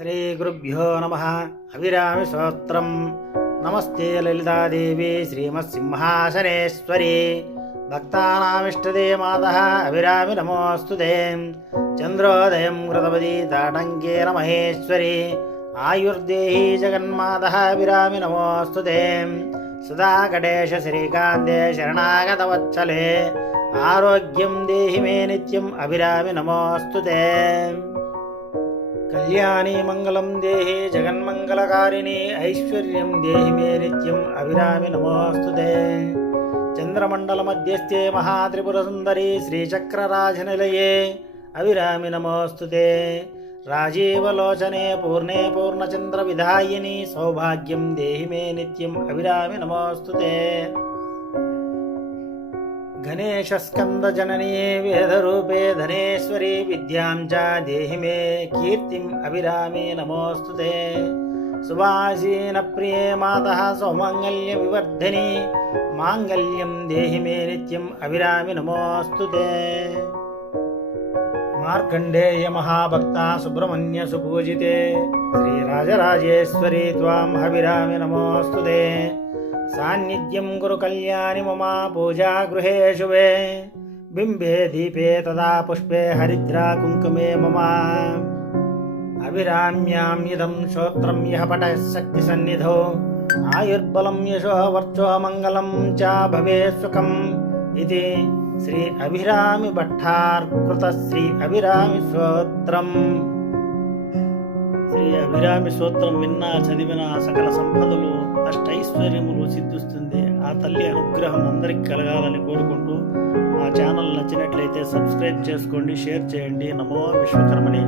శ్రీ గురుభ్యో నమః. అభిరామి స్తోత్రం. నమస్తే లలితాదేవి శ్రీమత్సింహాసనేశ్వరి భక్తానామిష్టదే మాతః అభిరామి నమోస్తుతే. చంద్రోదయం కృతవతి తాటంకేన మహేశ్వరి ఆయుర్దేహి జగన్మాతః అభిరామి నమోస్తుతే. సుధాకటేశ శ్రీకాంతే శరణాగతవత్సలే ఆరోగ్యం దేహి మే నిత్యం అభిరామి నమోస్తుతే. కళ్యాణి మంగళం దేహి జగన్మంగళకారిణి ఐశ్వర్యం దేహి మే నిత్యం అభిరామి నమోస్తుతే. చంద్రమండల మధ్యస్థే మహాత్రిపురసుందరి శ్రీచక్రరాజనిలయే అభిరామి నమోస్తుతే. రాజీవలోచనే పూర్ణే పూర్ణచంద్ర విధాయిని సౌభాగ్యం దేహి మే నిత్యం అభిరామి నమోస్తుతే. గణేశస్కంద జననీ వేదరూపే ధనేశ్వరి విద్యాం చ దేహి మే కీర్తిం అభిరామి నమోస్తుతే. సుభాసీన ప్రియే మాతః సౌమంగళ్య వివర్ధిని మాంగళ్యం దేహి మే నిత్యం అభిరామి నమోస్తుతే. మార్కండేయ మహాభక్త సుబ్రహ్మణ్య సుపూజితే శ్రీరాజరాజేశ్వరి త్వాం అభిరామి నమోస్తుతే. సాన్నిధ్యం కురు కళ్యాణి మమ పూజా గృహేషు వే బింబే దీపే తదా పుష్పే హరిద్రా కుంకుమే మమ. అభిరామ్యాం ఇదం శ్రోత్రం యః పఠః శక్తి సన్నిధౌ ఆయుర్బలం యశో వర్చో మంగళం చ భవేత్ సుఖం ఇది శ్రీ అభిరామి భట్టార్కృత శ్రీ అభిరామి స్తోత్రం. శ్రీ అభిరామి స్తోత్రం విన్నా చదివిన సకల సంపదలు అష్టైశ్వర్యములు సిద్ధిస్తుంది. ఆ తల్లి అనుగ్రహం అందరికి కలగాలని కోరుకుంటూ మా ఛానల్ నచ్చినట్లయితే సబ్స్క్రైబ్ చేసుకోండి, షేర్ చేయండి. నమో విశ్వకర్మణి.